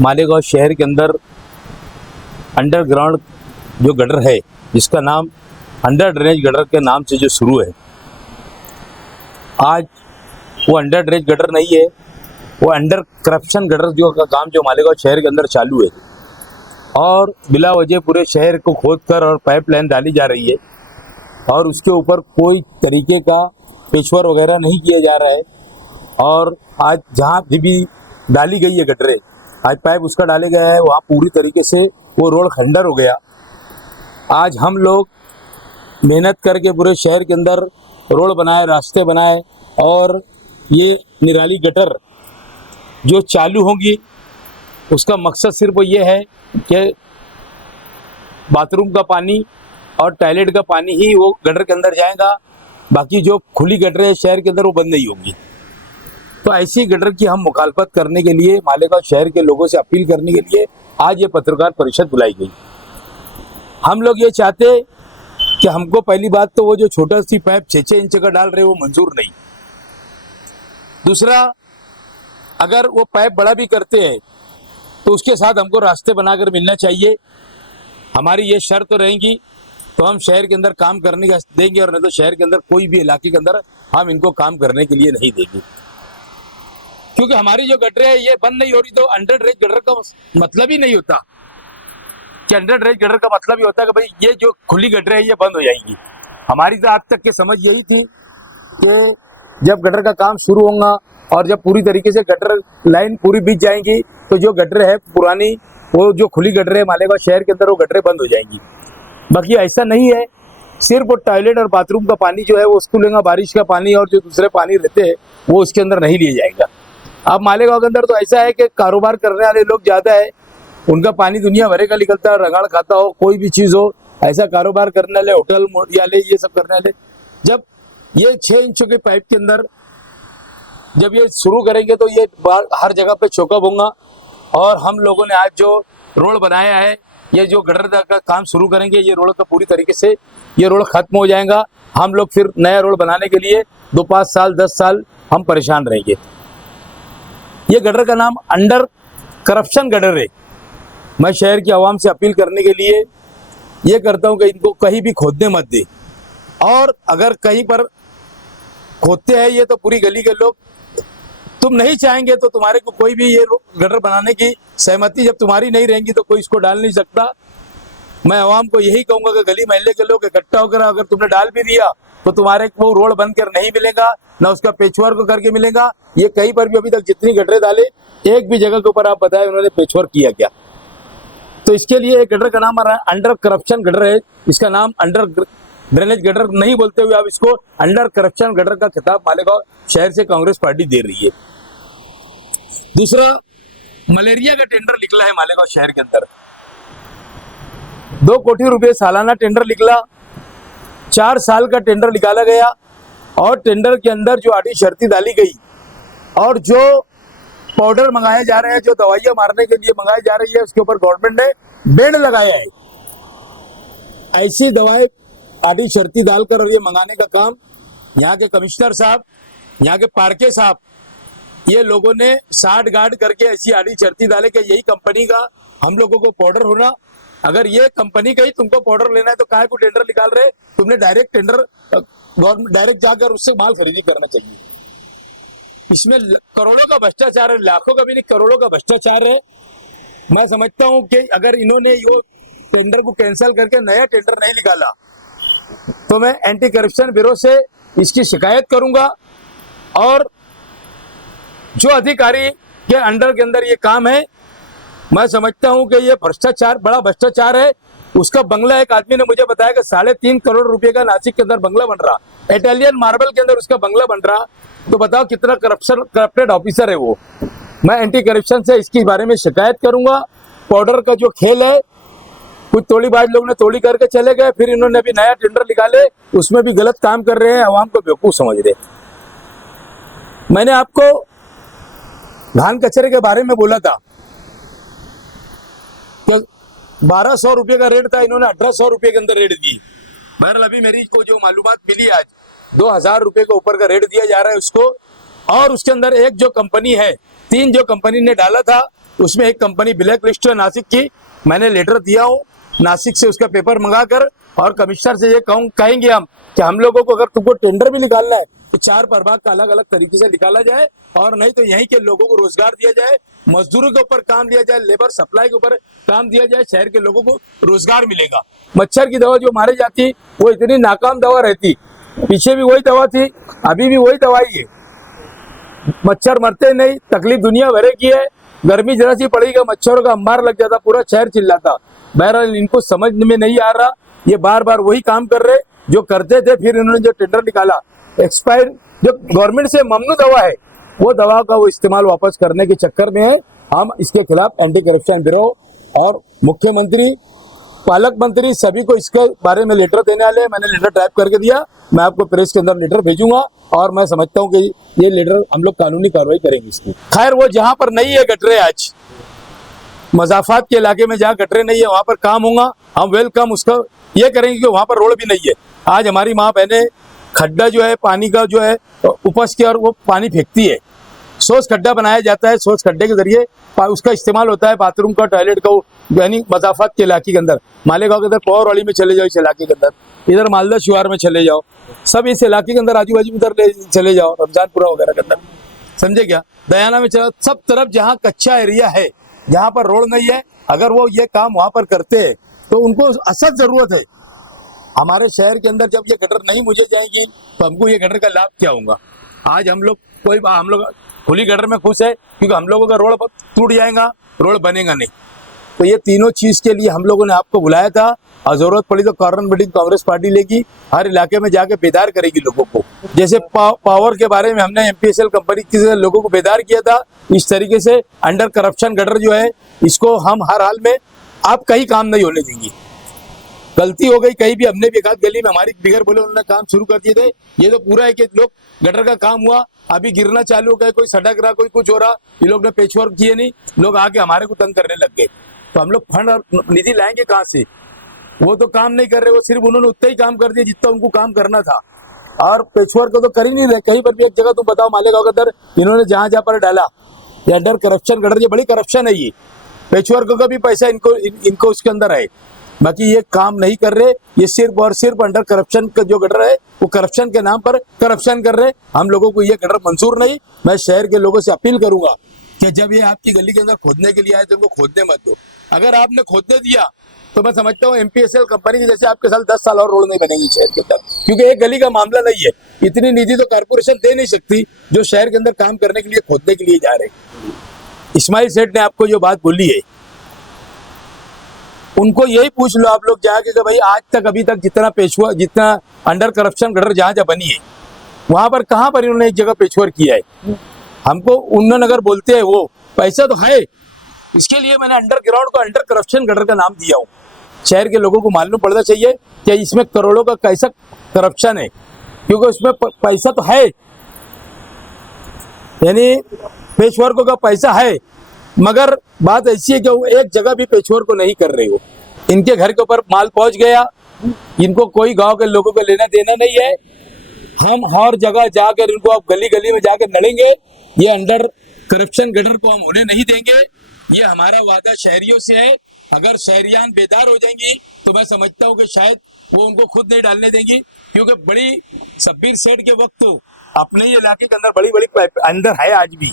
मालेगांव शहर के अंदर अंडरग्राउंड जो गटर है, जिसका नाम अंडर ड्रेनेज गटर के नाम से जो शुरू है, आज वो अंडर ड्रेनेज गटर नहीं है, वो अंडर करप्शन गटर जो का काम जो मालेगांव शहर के अंदर चालू है और बिला वजह पूरे शहर को खोद कर और पाइपलाइन डाली जा रही है और उसके ऊपर कोई तरीके का पेशवर वगैरह नहीं किया जा रहा है। और आज जहाँ भी डाली गई है गटरें, आज पाइप उसका डाले गया है, वहाँ पूरी तरीके से वो रोड खंडर हो गया। आज हम लोग मेहनत करके पूरे शहर के अंदर रोड बनाए, रास्ते बनाए और ये निराली गटर जो चालू होंगी उसका मकसद सिर्फ ये है कि बाथरूम का पानी और टॉयलेट का पानी ही वो गटर के अंदर जाएगा, बाकी जो खुली गटर है शहर के अंदर वो बंद नहीं होगी। तो ऐसी गटर की हम मुखालफत करने के लिए, मालेगांव शहर के लोगों से अपील करने के लिए आज ये पत्रकार परिषद बुलाई गई। हम लोग ये चाहते कि हमको पहली बात तो वो जो छोटा सी पाइप 6-6 इंच का डाल रहे वो मंजूर नहीं। दूसरा, अगर वो पाइप बड़ा भी करते हैं तो उसके साथ हमको रास्ते बनाकर मिलना चाहिए। हमारी ये शर्त तो रहेंगी तो हम शहर के अंदर काम करने का देंगे, और नहीं तो शहर के अंदर कोई भी इलाके के अंदर हम इनको काम करने के लिए नहीं देंगे। क्योंकि हमारी जो गटरें है ये बंद नहीं हो रही तो अंडर ड्रेनेज गटर का मतलब ही नहीं होता। कि अंडर ड्रेनेज गटर का मतलब ही होता है कि भाई ये जो खुली गटरें है ये बंद हो जाएंगी। हमारी तो आज तक की समझ यही थी कि जब गटर का काम शुरू होगा और जब पूरी तरीके से गटर लाइन पूरी बीत जाएंगी तो जो गटरें है पुरानी, वो जो खुली गटरें है मालेगांव शहर के अंदर, वो गटरें बंद हो जाएंगी। बाकी ऐसा नहीं है, सिर्फ वो टॉयलेट और बाथरूम का पानी जो है वो उसको लेगा, बारिश का पानी और जो दूसरे पानी रहते हैं वो उसके अंदर नहीं लिया जाएगा। अब मालेगांव के अंदर तो ऐसा है कि कारोबार करने वाले लोग ज़्यादा है, उनका पानी दुनिया भरे का निकलता है, रगाड़ खाता हो, कोई भी चीज़ हो, ऐसा कारोबार करने वाले, होटल वाले, ये सब करने वाले, जब ये 6 इंचों के पाइप के अंदर जब ये शुरू करेंगे तो ये हर जगह पे चौकअप होगा। और हम लोगों ने आज जो रोड बनाया है, ये जो गटर का काम शुरू करेंगे, ये रोड का पूरी तरीके से ये रोड खत्म हो जाएगा। हम लोग फिर नया रोड बनाने के लिए 2-5 साल 10 साल हम परेशान रहेंगे। ये गटर का नाम अंडर करप्शन गटर है। मैं शहर की आवाम से अपील करने के लिए ये करता हूँ कि इनको कहीं भी खोदने मत दे, और अगर कहीं पर खोदते हैं ये तो पूरी गली के लोग, तुम नहीं चाहेंगे तो तुम्हारे को कोई भी ये गटर बनाने की सहमति जब तुम्हारी नहीं रहेंगी तो कोई इसको डाल नहीं सकता। मैं आवाम को यही कहूंगा कि गली मोहल्ले के लोग इकट्ठा होकर अगर तुमने डाल भी दिया तो तुम्हारे को रोड बंद कर नहीं मिलेगा, ना उसका पेचवर्क करके मिलेगा। ये कहीं पर भी अभी तक जितनी गटरें डाले, एक भी जगह के ऊपर आप बताएं उन्होंने पेचवर्क किया क्या। तो इसके लिए गटर का नाम अंडर करप्शन गटर है। इसका नाम अंडर ड्रेनेज गटर नहीं बोलते हुए आप इसको अंडर करप्शन गटर का खिताब मालेगांव शहर से कांग्रेस पार्टी दे रही है। दूसरा, मलेरिया का टेंडर निकला है मालेगांव शहर के अंदर, 2 कोटी रुपए सालाना टेंडर निकला, 4 साल का टेंडर निकाला गया और टेंडर के अंदर जो आड़ी शर्ती डाली गई और जो पाउडर मंगाए जा रहे हैं, जो दवाइयां मारने के लिए मंगाई जा रही है, उसके ऊपर गवर्नमेंट ने बैन लगाया है। ऐसी दवाएं आड़ी शर्ती डालकर और ये मंगाने का काम यहाँ के कमिश्नर साहब, यहाँ के पार्के साहब, ये लोगों ने साठ गार्ड करके ऐसी आड़ी शर्ती डाले कि यही कंपनी का हम लोगों को पाउडर होना। अगर ये कंपनी का ही तुमको पाउडर लेना है तो काहे को टेंडर निकाल रहे? तुमने डायरेक्ट टेंडर गवर्नमेंट डायरेक्ट जाकर उससे माल खरीदी करना चाहिए। इसमें करोड़ों का भ्रष्टाचार है, लाखों का भी नहीं, करोड़ों का भ्रष्टाचार है। मैं समझता हूं कि अगर इन्होंने ये टेंडर को कैंसिल करके नया टेंडर नहीं निकाला तो मैं एंटी करप्शन ब्यूरो से इसकी शिकायत करूंगा, और जो अधिकारी के अंडर के अंदर ये काम है, मैं समझता हूं कि ये भ्रष्टाचार, बड़ा भ्रष्टाचार है। उसका बंगला, एक आदमी ने मुझे बताया कि 3.5 करोड़ रुपए का नासिक के अंदर बंगला बन रहा, इटालियन मार्बल के अंदर उसका बंगला बन रहा। तो बताओ कितना करप्टेड ऑफिसर है वो। मैं एंटी करप्शन से इसके बारे में शिकायत करूंगा। पाउडर का जो खेल है, कुछ तोड़ीबाज लोग ने तोड़ी करके चले गए, फिर इन्होंने अभी नया टेंडर निकाले, उसमें भी गलत काम कर रहे हैं, आवाम को बेवकूफ समझ रहे। मैंने आपको धान कचरे के बारे में बोला था तो 1200 रुपये का रेट था, इन्होंने 1800 रुपये के अंदर रेट दी। बहरहाल अभी मेरी को जो मालूमात मिली आज 2000 रुपये के ऊपर का रेट दिया जा रहा है उसको। और उसके अंदर एक जो कंपनी है, 3 जो कंपनी ने डाला था उसमें एक कंपनी ब्लैक लिस्ट है नासिक की, मैंने लेटर दिया हूँ नासिक से, उसका पेपर मंगाकर, और कमिश्नर से ये कहेंगे हम कि हम लोगों को अगर तुमको टेंडर भी निकालना है तो 4 प्रभाग का अलग अलग तरीके से निकाला जाए, और नहीं तो यहीं के लोगों को रोजगार दिया जाए, मजदूरों के ऊपर काम दिया जाए, लेबर सप्लाई के ऊपर काम दिया जाए, शहर के लोगों को रोजगार मिलेगा। मच्छर की दवा जो मारी जाती वो इतनी नाकाम दवा रहती, पीछे भी वही दवा थी, अभी भी वही दवाई है, मच्छर मरते नहीं, तकलीफ दुनिया भरे की है, गर्मी जरा सी पड़ेगी मच्छरों का अंबार लग जाता, पूरा शहर चिल्लाता। बहरहाल इनको समझ में नहीं आ रहा, ये बार बार वही काम कर रहे जो करते थे। फिर इन्होंने जो टेंडर निकाला एक्सपायर, जो गवर्नमेंट से ममनू दवा है वो दवा का वो इस्तेमाल वापस करने के चक्कर में है। हम इसके खिलाफ एंटी करप्शन ब्यूरो और मुख्यमंत्री, पालक मंत्री सभी को इसके बारे में लेटर देने वाले हैं। मैंने लेटर टाइप करके दिया, मैं आपको प्रेस के अंदर लेटर भेजूंगा, और मैं समझता हूं कि ये लेटर हम लोग कानूनी कार्रवाई करेंगे इसकी। खैर वो जहां पर नहीं है गटरे, आज मजाफात के इलाके में जहां गटरे नहीं है वहां पर काम होगा, हम वेलकम उसका ये करेंगे कि वहां पर रोड भी नहीं है। आज हमारी माँ बहनें खड्डा जो है पानी का जो है उपज के, और वो पानी फेंकती है, सोच खड्डा बनाया जाता है, सोच खड्डे के जरिए उसका इस्तेमाल होता है बाथरूम का, टॉयलेट का, यानी मजाफात के इलाके के अंदर, मालेगांव के अंदर पौर वाली में चले जाओ, इस इलाके के अंदर, इधर मालदा शिवार में चले जाओ, सब इस इलाके के अंदर आजू बाजू इधर चले जाओ, रमजानपुरा वगैरह के अंदर, समझे क्या, दयाना में चलो, सब तरफ जहाँ कच्चा एरिया है, जहाँ पर रोड नहीं है, अगर वो ये काम वहां पर करते हैं तो उनको असद जरूरत है। हमारे शहर के अंदर जब ये गटर नहीं मुझे जाएंगी तो हमको ये गटर का लाभ क्या होगा। आज हम लोग खुली गटर में खुश है, क्योंकि हम लोगों का रोड टूट जाएगा, रोड बनेगा नहीं। तो ये तीनों चीज के लिए हम लोगों ने आपको बुलाया था, और जरूरत पड़ी तो कॉर्नर मीटिंग कांग्रेस पार्टी लेगी, हर इलाके में जाके बेदार करेगी लोगों को। जैसे पावर के बारे में हमने एमपीएसएल कंपनी के लोगों को बेदार किया था, इस तरीके से अंडर करप्शन गटर जो है इसको हम हर हाल में, आप कहीं काम नहीं होने देंगे। गलती हो गई कहीं भी, हमने भी एक आध गली में हमारी बिगर बोले उन्होंने काम शुरू कर दिए थे, ये तो पूरा है कि लोग गटर का काम हुआ, अभी गिरना चालू हो गया, कोई सटक रहा, कोई कुछ हो रहा, ये लोग ने पेचवर्क किए नहीं, लोग आके हमारे को तंग करने लग गए। तो हम लोग फंड और निधि लाएंगे कहाँ से, वो तो काम नहीं कर रहे, वो सिर्फ उन्होंने उतना ही काम कर दिया जितना उनको काम करना था, और पेचवर्क को तो कर ही नहीं रहे। कहीं पर भी एक जगह तुम बताओ मालेगांव के अंदर इन्होंने जहां जहां पर डाला ये अंडर करप्शन गटर, ये बड़ी करप्शन है, ये पेचवर्क का भी पैसा इनको उसके अंदर है, बाकी ये काम नहीं कर रहे, ये सिर्फ और सिर्फ अंडर करप्शन का जो गटर है वो करप्शन के नाम पर करप्शन कर रहे। हम लोगों को ये गटर मंजूर नहीं। मैं शहर के लोगों से अपील करूंगा कि जब ये आपकी गली के अंदर खोदने के लिए आए तो इनको खोदने मत दो। अगर आपने खोदने दिया तो मैं समझता हूँ एमपीएसएल कंपनी की जैसे आपके साथ 10 साल और रोड नहीं बनेगी शहर के अंदर, क्योंकि एक गली का मामला नहीं है, इतनी निधि तो कारपोरेशन दे नहीं सकती जो शहर के अंदर काम करने के लिए खोदने के लिए जा रहे। इस्माइल सेठ ने आपको जो बात बोली है उनको यही पूछ लो आप लोग जाके कि भाई आज तक अभी तक जितना अंडर करप्शन गटर जहां जहां बनी है वहां पर कहां पर इन्होंने एक जगह पेशवर किया है। हमको उन्होंने अगर बोलते हैं वो पैसा तो है, इसके लिए मैंने अंडरग्राउंड को अंडर करप्शन गटर का नाम दिया हूँ। शहर के लोगों को मालूम पड़ना चाहिए कि इसमें करोड़ों का कैसा करप्शन है, क्योंकि उसमें पैसा तो है, यानी पेशवर्क का पैसा है, मगर बात ऐसी है कि वो एक जगह भी पेशवर को नहीं कर रहे हो। इनके घर के ऊपर माल पहुंच गया, इनको कोई गांव के लोगों को लेना देना नहीं है। हम हर जगह जाकर इनको अब गली गली में जाकर लड़ेंगे, ये अंडर करप्शन गटर को हम होने नहीं देंगे। ये हमारा वादा शहरियों से है। अगर शहरियान बेदार हो जाएंगी तो मैं समझता हूँ कि शायद वो उनको खुद नहीं डालने देंगी, क्योंकि बड़ी शब्बीर सेठ के वक्त अपने ही इलाके के अंदर बड़ी बड़ी अंदर है, आज भी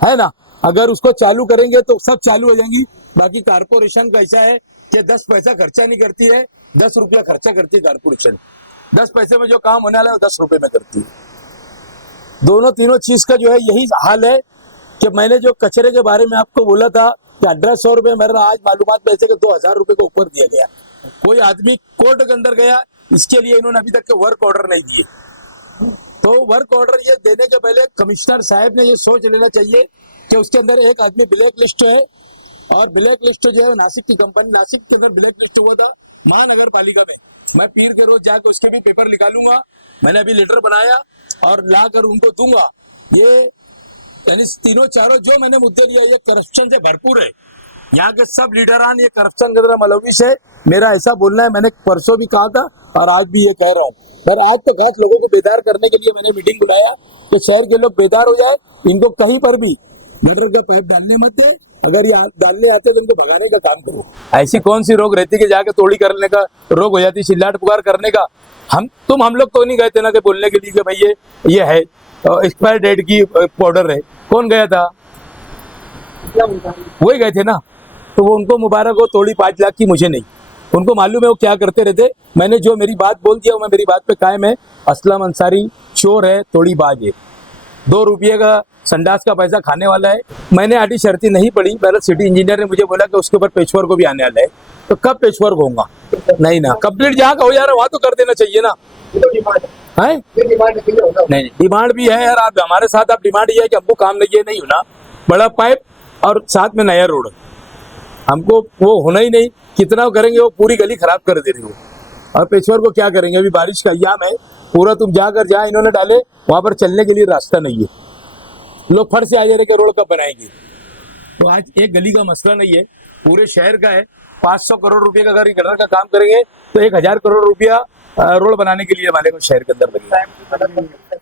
है ना। अगर उसको चालू करेंगे तो सब चालू हो जाएंगी। बाकी कारपोरेशन का ऐसा है कि 10 पैसा खर्चा नहीं करती है, 10 रुपया खर्चा करती है कारपोरेशन। 10 पैसे में जो काम होने वाला है वो 10 रुपए में करती है। दोनों तीनों चीज का जो है यही हाल है कि मैंने जो कचरे के बारे में आपको बोला था कि 1800 रुपये मेरा आज मालूमात पैसे के 2000 रुपये को ऊपर दिया गया। कोई आदमी कोर्ट के अंदर गया, इसके लिए इन्होंने अभी तक के वर्क ऑर्डर नहीं दिए। तो वर्क ऑर्डर ये देने के पहले कमिश्नर साहब ने ये सोच लेना चाहिए कि उसके अंदर एक आदमी ब्लैक लिस्ट है, और ब्लैक लिस्ट जो है नासिक की कंपनी, नासिक के अंदर ब्लैक लिस्ट हुआ था महानगर पालिका में। मैं पीर के रोज जाकर उसके भी पेपर निकालूंगा। मैंने अभी लेटर बनाया और ला कर उनको दूंगा। ये यानी तीनों चारों जो मैंने मुद्दे लिया ये करप्शन से भरपूर है। यहाँ के सब लीडरान ये करप्शन के अंदर मलविस है। मेरा ऐसा बोलना है, मैंने परसों भी कहा था और आज भी ये कह रहा हूँ। पर आज तो खास लोगों को बेदार करने के लिए मैंने मीटिंग बुलाया कि शहर के लोग बेदार हो जाए, इनको कहीं पर भी गटर का पाइप डालने मत दे, अगर ये डालने आते तो इनको भगाने का काम करो। ऐसी कौन सी रोग रहती कि जाके तोड़ी करने का रोग हो जाती, चिल्लाट पुकार करने का। हम लोग तो नहीं गए थे ना कि बोलने के लिए कि भाई ये है एक्सपायर डेट की पाउडर है। कौन गया था? वही गए थे ना। तो वो उनको मुबारक हो, तोड़ी 5 लाख की, मुझे नहीं। उनको मालूम है वो क्या करते रहते। मैंने जो मेरी बात बोल दिया, मैं मेरी बात पे कायम है। असलम अंसारी चोर है, तोड़ी बाज है, 2 रुपये का संडास का पैसा खाने वाला है। मैंने आटी शर्ती नहीं पड़ी। पहले सिटी इंजीनियर ने मुझे बोला कि उसके ऊपर पेशवर को भी आने वाला है, तो कब पेशवर होगा? नहीं ना, कंप्लीट जहाँ का हो जा रहा है वहां तो कर देना चाहिए ना। है नहीं, डिमांड भी है यार। आप हमारे साथ आप डिमांड ये है कि हमको काम नहीं होना, बड़ा पाइप और साथ में नया रोड, हमको वो होना ही नहीं। कितना करेंगे, वो पूरी गली खराब कर दे रही हो। और पेशवर को क्या करेंगे? अभी बारिश का अय्याम है, पूरा तुम जाकर जहाँ इन्होंने डाले वहां पर चलने के लिए रास्ता नहीं है। लोग फट से आ जा रहे कि रोड कब बनाएंगे। तो आज एक गली का मसला नहीं है, पूरे शहर का है। 500 करोड़ रुपए का अगर गटर का काम करेंगे तो 1000 करोड़ रुपया रोड बनाने के लिए हमारे को शहर के अंदर लगेगा।